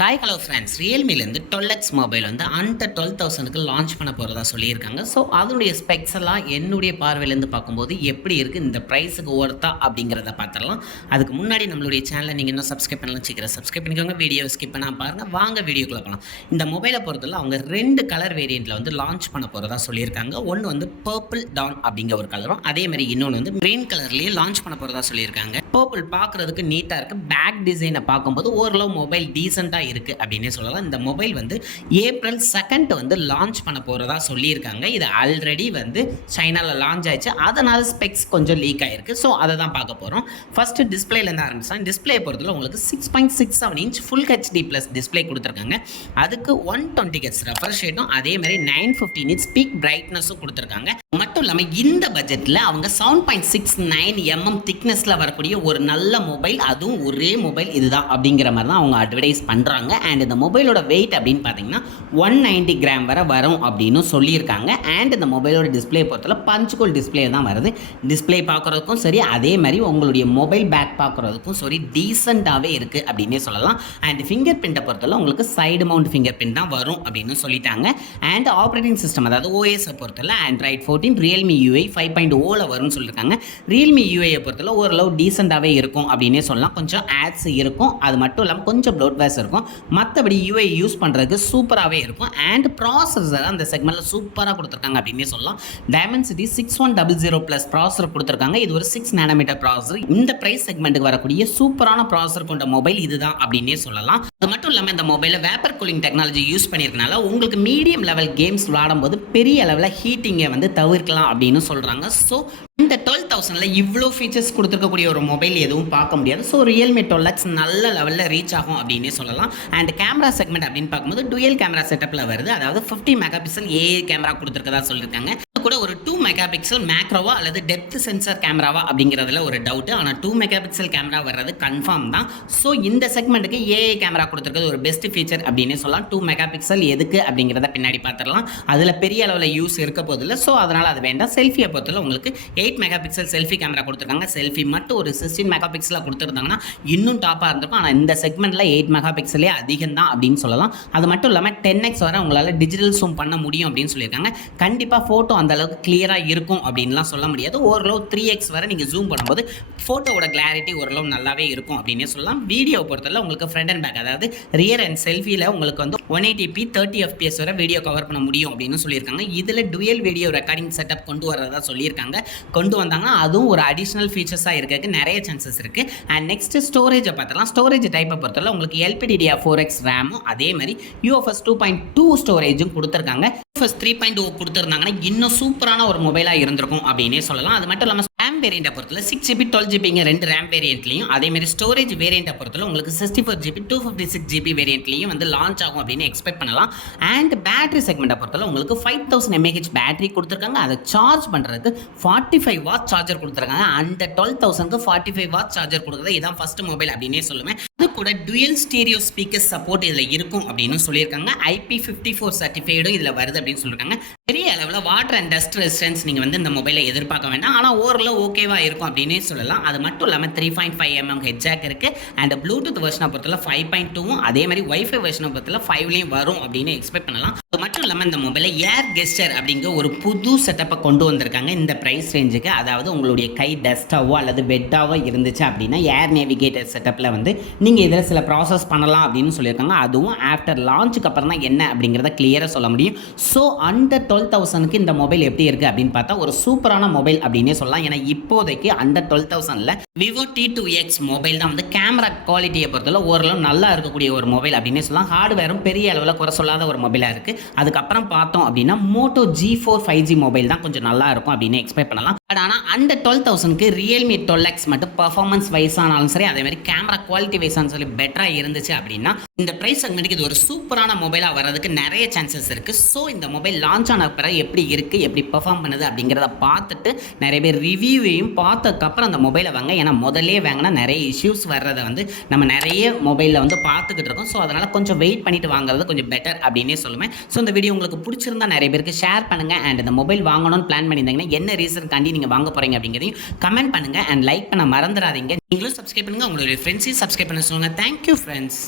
Hi hello friends ரியல்மிலேருந்து twelve X mobile வந்து அந்த டுவெல் தௌசண்ட்க்கு லான்ச் பண்ண போகிறதா சொல்லியிருக்காங்க. ஸோ அதனுடைய ஸ்பெக்ஸ் எல்லாம் என்னுடைய பார்வையிலேருந்து பார்க்கும்போது எப்படி இருக்குது இந்த ப்ரைஸுக்கு ஒர்த்தா அப்படிங்கிறத பார்த்துடலாம். அதுக்கு முன்னாடி நம்மளுடைய சேனலை நீங்கள் இன்னும் சப்ஸ்கிரைப் பண்ணலாம் சீக்கிரம் சப்ஸ்கிரைப் பண்ணிக்கோங்க. வீடியோ ஸ்கிப் பண்ணால் பாருங்கள் வாங்க வீடியோக்குள்ள போகலாம் இந்த மொபைலை பொறுத்தவரை அவங்க ரெண்டு கலர் வேரியண்ட்டில் வந்து லான்ச் பண்ண போகிறதா சொல்லியிருக்காங்க. ஒன்று வந்து பர்பிள் டான் அப்படிங்கிற ஒரு கலரும் அதே மாதிரி இன்னொன்று வந்து க்ரீன் கலர்லேயே லான்ச் பண்ண போகிறதா சொல்லியிருக்காங்க. பர்பிள் பார்க்குறதுக்கு நீட்டாக இருக்குது பேக் டிசைனை பார்க்கும்போது ஓரளவு மொபைல் டீசெண்டாக இருக்குது அப்படின்னே சொல்லலாம். இந்த மொபைல் வந்து ஏப்ரல் செகண்ட் வந்து லான்ச் பண்ண போகிறதா சொல்லியிருக்காங்க. இது ஆல்ரெடி வந்து சைனாவில் லான்ச் ஆயிடுச்சு. அதனால் ஸ்பெக்ஸ் கொஞ்சம் லீக் ஆயிருக்கு. ஸோ அதை தான் பார்க்க போகிறோம் ஃபஸ்ட்டு டிஸ்பிளேலேருந்து ஆரம்பிச்சா டிஸ்பிளே பொறுத்தவரை உங்களுக்கு six point six seven inch full HD plus display கொடுத்துருக்காங்க. அதுக்கு ஒன் டுவெண்ட்டி கெட்ஸ் ரெஃபர் ஷேட்டும் அதே மாதிரி நைன் ஃபிஃப்டி இன்ச் பீக் பிரைட்னஸும் கொடுத்துருக்காங்க. மட்டும் இல்லாமல் இந்த பட்ஜெட்டில் அவங்க seven point six nine MM திக்னஸில் வரக்கூடிய ஒரு நல்ல மொபைல் அதுவும் ஒரே மொபைல் இதுதான் அப்படிங்கிற மாதிரி தான் அவங்க அட்வர்டைஸ் பண்ணுறாங்க அண்ட் இந்த மொபைலோட வெயிட் அப்படின்னு பார்த்தீங்கன்னா ஒன் நைன்ட்டி கிராம் வரை வரும் அப்படின்னு சொல்லியிருக்காங்க. அண்ட் இந்த மொபைலோட டிஸ்பிளே பொறுத்தவரை பஞ்சுகோல் டிஸ்பிளே தான் வருது. டிஸ்பிளே பார்க்குறதுக்கும் சரி அதே மாதிரி உங்களுடைய மொபைல் பேக் பார்க்குறதுக்கும் சரி டீசெண்டாகவே இருக்குது அப்படின்னே சொல்லலாம். அண்ட் ஃபிங்கர் பிரிண்ட்டை பொறுத்தவரை உங்களுக்கு சைடு மவுண்ட் ஃபிங்கர் பிரிண்ட் தான் வரும் அப்படின்னு சொல்லிட்டாங்க. அண்ட் ஆப்ரேட்டிங் சிஸ்டம் அதாவது ஓஎஸை பொறுத்தவரை Android fourteen Realme UI five point ஓவில் வரும்னு சொல்லியிருக்காங்க. ரியல்மி யூஐயை பொறுத்தவரை ஓரளவு டீசெண்டாகவே இருக்கும் அப்படின்னே சொல்லலாம். கொஞ்சம் ஆட்ஸ் இருக்கும். அது மட்டும் இல்லாமல் கொஞ்சம் ப்ளோட்வேர்ஸ் இருக்கும். மற்றபடி யூஐ யூஸ் பண்ணுறதுக்கு சூப்பராகவே இருக்கும். அண்ட் ப்ராசஸர் அந்த செக்மெண்ட்டில் சூப்பராக கொடுத்துருக்காங்க அப்படின்னே சொல்லலாம். Dimensity six one double zero plus processor கொடுத்துருக்காங்க. இது ஒரு சிக்ஸ் நேனோமீட்டர் ப்ராசர் இந்த ப்ரைஸ் செக்மெண்ட்டுக்கு வரக்கூடிய சூப்பரான ப்ராசர் கொண்ட மொபைல் இதுதான் அப்படின்னே சொல்லலாம். அது மட்டும் இல்லாமல் இந்த மொபைலில் வேப்பர் கூலிங் டெக்னாலஜி யூஸ் பண்ணியிருக்கனால உங்களுக்கு மீடியம் லெவல் கேம்ஸ் விளாடும்போது பெரிய அளவில் ஹீட்டிங்கை வந்து தவிர்க்கலாம் அப்படின்னு சொல்கிறாங்க ஸோ இந்த டுவெல் தௌசண்டில் இவ்வளோ ஃபீச்சர்ஸ் கொடுத்துருக்கக்கூடிய ஒரு மொபைல் எதுவும் பார்க்க முடியாது. ஸோ ரியல்மி டுவெல் லேக்ஸ் நல்ல லெவலில் ரீச் ஆகும் அப்படின்னே சொல்லலாம். அண்ட் கேமரா செக்மெண்ட் அப்படின்னு பார்க்கும்போது டுயல் கேமரா செட்டப்பில் வருது. அதாவது fifty mega pixel AI camera கொடுத்துருக்கதா சொல்லியிருக்காங்க. கூட ஒரு டூ மெகா பிக்சல் மேக்ரோவா அல்லது டெப்த் சென்சார் கேமராவா அப்படிங்கிறதுல ஒரு டவுட் ஆனால் டூ மெகா பிக்சல் கேமரா வர்றது கன்ஃபார்ம் தான். ஸோ இந்த செக்மெண்ட்டுக்கு ஏஐ கேமரா கொடுத்துருக்கிறது ஒரு பெஸ்ட் ஃபீச்சர் அப்படின்னே சொல்லலாம். டூ மெகா பிக்சல் எதுக்கு அப்படிங்கிறத பின்னாடி பார்த்துடலாம். அதில் பெரிய அளவில் யூஸ் இருக்க போதில்லை ஸோ அதனால் அது வேண்டாம். செல்ஃபியை பொறுத்தவரை உங்களுக்கு eight mega pixel selfie camera கொடுத்துருக்காங்க. செல்ஃபி மட்டும் ஒரு சிக்ஸ்டீன் மெகா பிக்சலாக கொடுத்துருந்தாங்கன்னா இன்னும் டாப்பாக இருந்திருக்கும். ஆனால் இந்த செக்மெண்ட்டில் எயிட் மெகா பிக்சலே அதிகம் தான் அப்படின்னு சொல்லலாம். அது மட்டும் இல்லாமல் டென் எக்ஸ் வரை உங்களால் டிஜிட்டல் ஜூம் பண்ண முடியும் அப்படின்னு சொல்லியிருக்காங்க. கண்டிப்பாக ஃபோட்டோ அந்த அளவுக்கு கிளியராக இருக்கும் அப்படின்லாம் சொல்ல முடியாது. ஓரளவு த்ரீ எக்ஸ் வரை நீங்கள் ஜூம் பண்ணும்போது ஃபோட்டோவோட கிளாரிட்டி ஓரளவு நல்லாவே இருக்கும் அப்படின்னே சொல்லலாம். வீடியோ பொறுத்தவரை உங்களுக்கு ஃப்ரண்ட் அண்ட் பேக் அதாவது ரியர் அண்ட் செல்ஃபியில் உங்களுக்கு வந்து ஒன் எயிட்டி தேர்ட்டி எஃபிஎஸ் வரை வீடியோ கவர் பண்ண முடியும் அப்படின்னு சொல்லியிருக்காங்க. இதில் டுயல் வீடியோ ரெக்கார்டிங் செட்டப் கொண்டு வரதா சொல்லியிருக்காங்க. கொண்டு வந்தாங்கன்னா அதுவும் ஒரு அடிஷ்னல் ஃபீச்சர்ஸாக இருக்கிறதுக்கு நிறைய சான்சஸ் இருக்குது அண்ட் நெக்ஸ்ட் ஸ்டோரேஜை பார்த்தலாம் ஸ்டோரேஜ் டைப்பை பொறுத்தவரை உங்களுக்கு எல்பிடிடிஆர் ஃபோர் எக்ஸ் ரேமும் அதே மாதிரி யூஎஃப்எஸ் டூ பாயிண்ட் டூ ஸ்டோரேஜும் கொடுத்துருக்காங்க. ஃபஸ்ட் த்ரீ பாயிண்ட் ஓ கொடுத்துருந்தாங்கன்னா இன்னும் சூப்பரான ஒரு மொபைலாக இருந்திருக்கும் அப்படின்னே சொல்லலாம். அது மட்டும் இல்லாமல் ரேம் வேரியண்ட்டை பொறுத்தல சிக்ஸ் ஜிபி டுவெல் ஜிபிங்க ரெண்டு ரேம் வேரியண்ட்லையும் அதே மாதிரி ஸ்டோரேஜ் வேரியண்ட்டை பொறுத்தல உங்களுக்கு sixty four GB two fifty six GB வேரியண்ட்லையும் வந்து லான்ச் ஆகும் அப்படின்னு எக்ஸ்பெக்ட் பண்ணலாம். அண்ட் பேட்டரி செக்மெண்ட்டை பொறுத்தல உங்களுக்கு ஃபைவ் தௌசண்ட் எம்ஏஹெச் பேட்டரி கொடுத்துருக்காங்க. அதை சார்ஜ் பண்ணுறதுக்கு ஃபார்ட்டி ஃபைவ் வாட் சார்ஜர் கொடுத்துருக்காங்க. அந்த டுவெல் தௌசண்ட்க்கு ஃபார்ட்டி ஃபைவ் வாட் சார்ஜர் கொடுக்குறது இதான் ஃபஸ்ட் மொபைல் அப்படின்னே சொல்லுவேன். அது கூட டுயல் ஸ்டீரியோ ஸ்பீக்கர் சப்போர்ட் இதில் இருக்கும் அப்படின்னு சொல்லியிருக்காங்க. ஐபி ஃபிஃப்டி ஃபோர் சர்டிஃபைடும் இதில் வருது அப்படின்னு சொல்லியிருக்காங்க பெரிய அளவில் வாட்டர் அண்ட் டஸ்ட் ரெசிஸ்டன்ஸ் நீங்கள் வந்து இந்த மொபைலை எதிர்பார்க்க வேண்டாம். ஆனால் ஓரளவு ஓகேவாக இருக்கும் அப்படின்னே சொல்லலாம். அது மட்டும் இல்லாமல் three point five mm head jack இருக்குது அண்ட் ப்ளூடூத் வெர்ஷனை பொறுத்தல ஃபைவ் பாயிண்ட் டூவும் அதே மாதிரி ஒய்ஃபை வெர்ஷனை பொறுத்தல ஃபைவ்லேயும் வரும் அப்படின்னு எக்ஸ்பெக்ட் பண்ணலாம். அது மட்டும் இல்லாமல் இந்த மொபைலை ஏர் கெஸ்டர் அப்படிங்கிற ஒரு புது செட்டப்பை கொண்டு வந்திருக்காங்க இந்த ப்ரைஸ் ரேஞ்சுக்கு அதாவது உங்களுடைய கை டஸ்ட்டாவோ அல்லது பெட்டாவோ இருந்துச்சு அப்படின்னா ஏர் நேவிகேட்டர் செட்டப்பில் வந்து நீங்கள் இதில் சில ப்ராசஸ் பண்ணலாம் அப்படின்னு சொல்லியிருக்காங்க. அதுவும் ஆஃப்டர் லான்ச்சுக்கு அப்புறம் தான் என்ன அப்படிங்கிறத கிளியராக சொல்ல முடியும். ஸோ அந்த டுவெல் தௌசண்ட்க்கு இந்த மொபைல் எப்படி இருக்குது அப்படின்னு பார்த்தா ஒரு சூப்பரான மொபைல் அப்படின்னே சொல்லலாம். ஏன்னா இப்போதைக்கு அந்த twelve தௌசண்டில் Vivo T two X mobile தான் வந்து கேமரா குவாலிட்டியை பொறுத்தவரை ஓரளவு நல்லா இருக்கக்கூடிய ஒரு மொபைல் அப்படின்னே சொல்லலாம். ஹார்ட்வேரும் பெரிய அளவில் குறை சொல்லாத ஒரு மொபைலாக இருக்குது அதுக்கப்புறம் பார்த்தோம் அப்படின்னா Moto G four five G mobile தான் கொஞ்சம் நல்லா இருக்கும் அப்படின்னு எக்ஸ்பெக்ட் பண்ணலாம். பட் ஆனால் அந்த டுவெல் தௌசண்ட்க்கு ரியல்மி டுவெல் எக்ஸ் மட்டும் பர்ஃபார்மன்ஸ் வைஸானாலும் சரி அதே மாதிரி கேமரா குவாலிட்டி வைஸ் வைஸானு சொல்லி பெட்டராக இருந்துச்சு அப்படின்னா இந்த ப்ரைஸ் செக்மெண்ட்டுக்கு இது ஒரு சூப்பரான மொபைலாக வர்றதுக்கு நிறைய சான்சஸ் இருக்குது ஸோ இந்த மொபைல் லான்ச் ஆன பிறகு எப்படி இருக்குது எப்படி பெர்ஃபார்ம் பண்ணுது அப்படிங்கிறத பார்த்துட்டு நிறைய பேர் ரிவ்யூவையும் பார்த்ததுக்கப்புறம் அந்த மொபைலை வாங்க. ஏன்னா முதல்லே வாங்கினா நிறைய இஷ்யூஸ் வர்றதை வந்து நம்ம நிறைய மொபைலில் வந்து பார்த்துக்கிட்டு இருக்கோம். ஸோ அதனால் கொஞ்சம் வெயிட் பண்ணிட்டு வாங்குறது கொஞ்சம் பெட்டர் அப்படின்னே சொல்லுவேன். ஸோ இந்த வீடியோ உங்களுக்கு பிடிச்சிருந்தா நிறைய பேருக்கு ஷேர் பண்ணுங்கள் அண்ட் இந்த மொபைல் வாங்கணும்னு பிளான் பண்ணியிருந்தீங்கன்னா என்ன ரீசன்காண்டி நீங்கள் வாங்க போகிறீங்க அப்படிங்கிறதையும் கமெண்ட் பண்ணுங்கள் அண்ட் லைக் பண்ண மறந்துடாதீங்க. நீங்களும் சப்ஸ்கிரைப் பண்ணுங்கள் உங்களுடைய ஃப்ரெண்ட்ஸையும் சப்ஸ்கிரைப் பண்ண சொல்லுங்கள் தேங்க்யூ ஃப்ரெண்ட்ஸ்